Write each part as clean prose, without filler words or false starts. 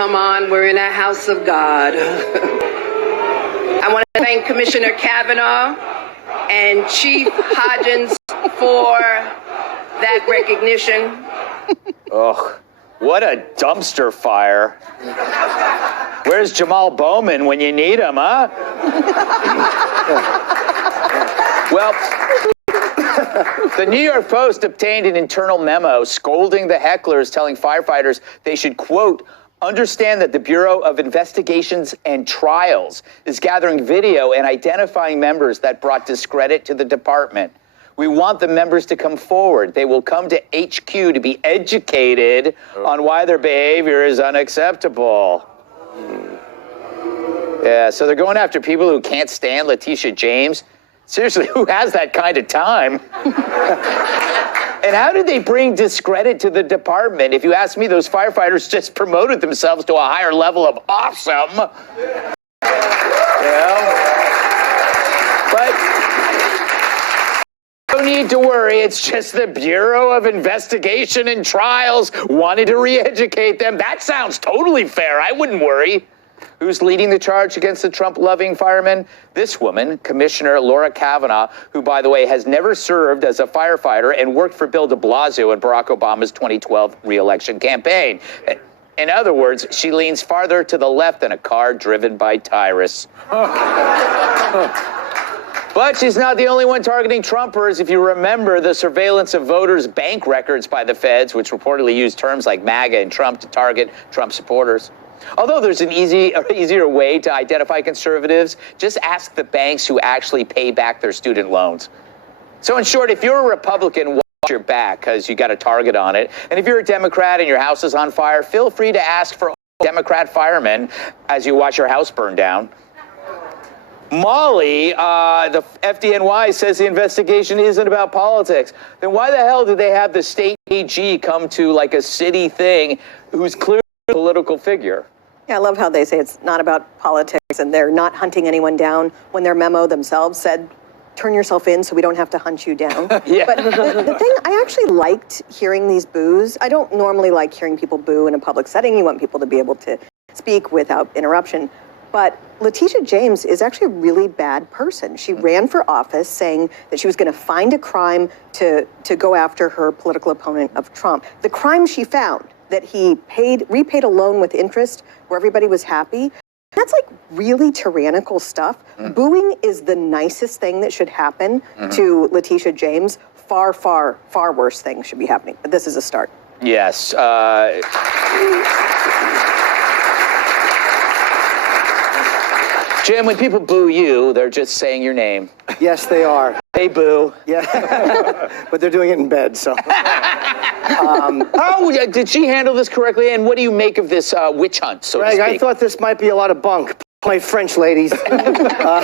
come on. We're in a house of God. I want to thank Commissioner Kavanaugh and Chief Hodgins for that recognition. Ugh, what a dumpster fire. Where's Jamal Bowman when you need him, huh? Well, the New York Post obtained an internal memo scolding the hecklers, telling firefighters they should, quote, understand that the Bureau of Investigations and Trials is gathering video and identifying members that brought discredit to the department. We want the members to come forward. They will come to HQ to be educated on why their behavior is unacceptable. Yeah, so they're going after people who can't stand Letitia James. Seriously, who has that kind of time? And how did they bring discredit to the department? If you ask me, those firefighters just promoted themselves to a higher level of awesome. You know? But no need to worry. It's just the Bureau of Investigation and Trials wanted to re-educate them. That sounds totally fair. I wouldn't worry. Who's leading the charge against the Trump-loving firemen? This woman, Commissioner Laura Kavanaugh, who, by the way, has never served as a firefighter and worked for Bill de Blasio in Barack Obama's 2012 re-election campaign. In other words, she leans farther to the left than a car driven by Tyrus. But she's not the only one targeting Trumpers. If you remember the surveillance of voters' bank records by the feds, which reportedly used terms like MAGA and Trump to target Trump supporters. Although there's an easier way to identify conservatives, just ask the banks who actually pay back their student loans. So in short, if you're a Republican, watch your back because you got a target on it. And if you're a Democrat and your house is on fire, feel free to ask for Democrat firemen as you watch your house burn down. Molly, the FDNY says the investigation isn't about politics. Then why the hell did they have the state AG come to like a city thing who's clearly a political figure? Yeah, I love how they say it's not about politics and they're not hunting anyone down when their memo themselves said, turn yourself in so we don't have to hunt you down. Yeah. But the thing, I actually liked hearing these boos. I don't normally like hearing people boo in a public setting. You want people to be able to speak without interruption. But Letitia James is actually a really bad person. She ran for office saying that she was going to find a crime to go after her political opponent of Trump. The crime she found, that he repaid a loan with interest where everybody was happy. That's like really tyrannical stuff. Booing is the nicest thing that should happen to Letitia James. Far, far, far worse things should be happening. But this is a start. Yes. Jim, when people boo you, they're just saying your name. Yes, they are. Hey, boo. Yeah, but they're doing it in bed, so. How did she handle this correctly, and what do you make of this witch hunt, so Greg, to speak? I thought this might be a lot of bunk. My French ladies. I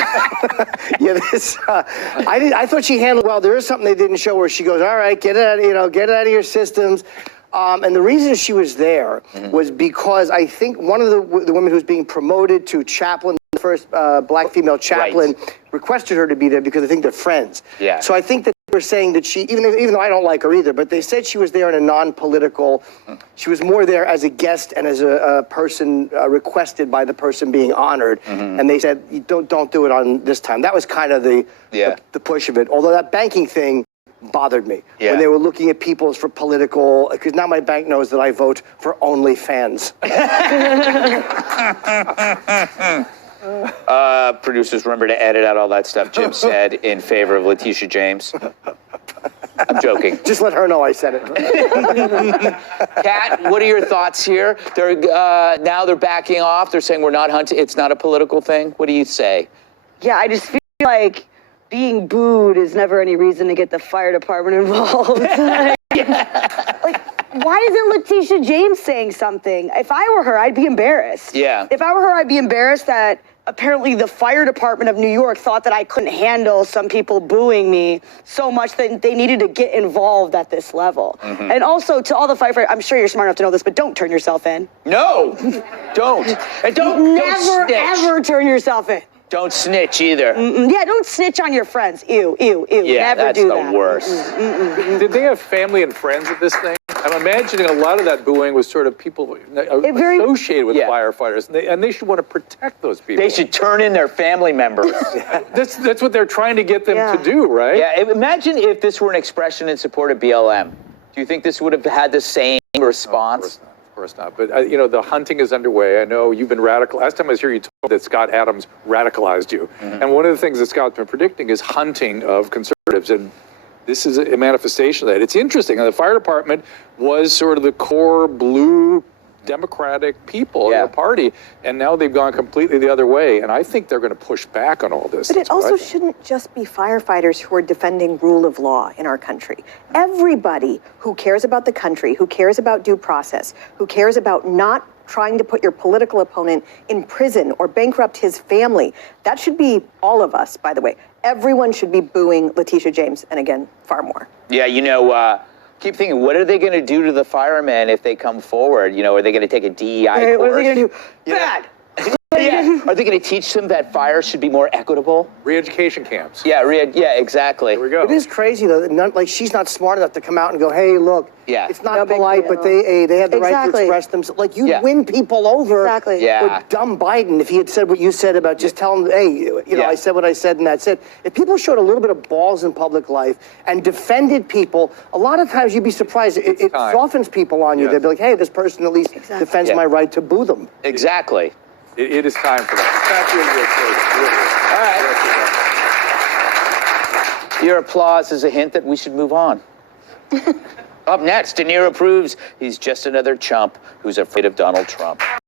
thought she handled well. There is something they didn't show where she goes, all right, get it out of your systems. And the reason she was there was because I think one of the women who was being promoted to chaplain, the first black female chaplain, requested her to be there because I think they're friends. Yeah. So I think that they were saying that she, even though I don't like her either, but they said she was there in a non-political, she was more there as a guest and as a person requested by the person being honored. And they said, don't do it on this time. That was kind of the push of it. Although that banking thing bothered me when they were looking at people for political, because now my bank knows that I vote for OnlyFans. Producers, remember to edit out all that stuff Jim said in favor of Letitia James. I'm joking. Just let her know I said it. Kat, what are your thoughts here? They're now they're backing off. They're saying we're not hunting. It's not a political thing. What do you say? Yeah, I just feel like being booed is never any reason to get the fire department involved. Like, why isn't Letitia James saying something? If I were her, I'd be embarrassed. Yeah. If I were her, I'd be embarrassed that apparently the fire department of New York thought that I couldn't handle some people booing me so much that they needed to get involved at this level. And also to all the firefighters, I'm sure you're smart enough to know this, but don't turn yourself in. No, don't. And don't Ever turn yourself in. Don't snitch either. Yeah, don't snitch on your friends. Ew, ew, ew. Yeah, Never that's do the that. worst. Did they have family and friends at this thing? I'm imagining a lot of that booing was sort of people associated with firefighters, and they should want to protect those people. They should turn in their family members. That's what they're trying to get them to do, right? Yeah, imagine if this were an expression in support of BLM. Do you think this would have had the same response? No, of course not. But, you know, the hunting is underway. I know you've been radical. Last time I was here, you told that Scott Adams radicalized you. And one of the things that Scott's been predicting is hunting of conservatives. And this is a manifestation of that. It's interesting. The fire department was sort of the core blue Democratic people in the party, and now they've gone completely the other way, and I think they're going to push back on all this. But it also shouldn't just be firefighters who are defending rule of law in our country. Everybody who cares about the country, who cares about due process, who cares about not trying to put your political opponent in prison or bankrupt his family, that should be all of us, by the way. Everyone should be booing Letitia James, and again, far more. Yeah, you know, keep thinking, what are they going to do to the firemen if they come forward? You know, are they going to take a DEI course? What are they going to do? Bad. Yeah. Are they going to teach them that fire should be more equitable? Re-education camps. Yeah, exactly. There we go. It is crazy, though, that like she's not smart enough to come out and go, hey, look, it's not polite, but they have the right to express themselves. Like, you win people over with dumb Biden if he had said what you said about just telling them, hey, you know, I said what I said and that's it. If people showed a little bit of balls in public life and defended people, a lot of times you'd be surprised. It softens people on you. They'd be like, hey, this person at least defends my right to boo them. Exactly. It is time for that. All right. Your applause is a hint that we should move on. Up next, De Niro proves he's just another chump who's afraid of Donald Trump.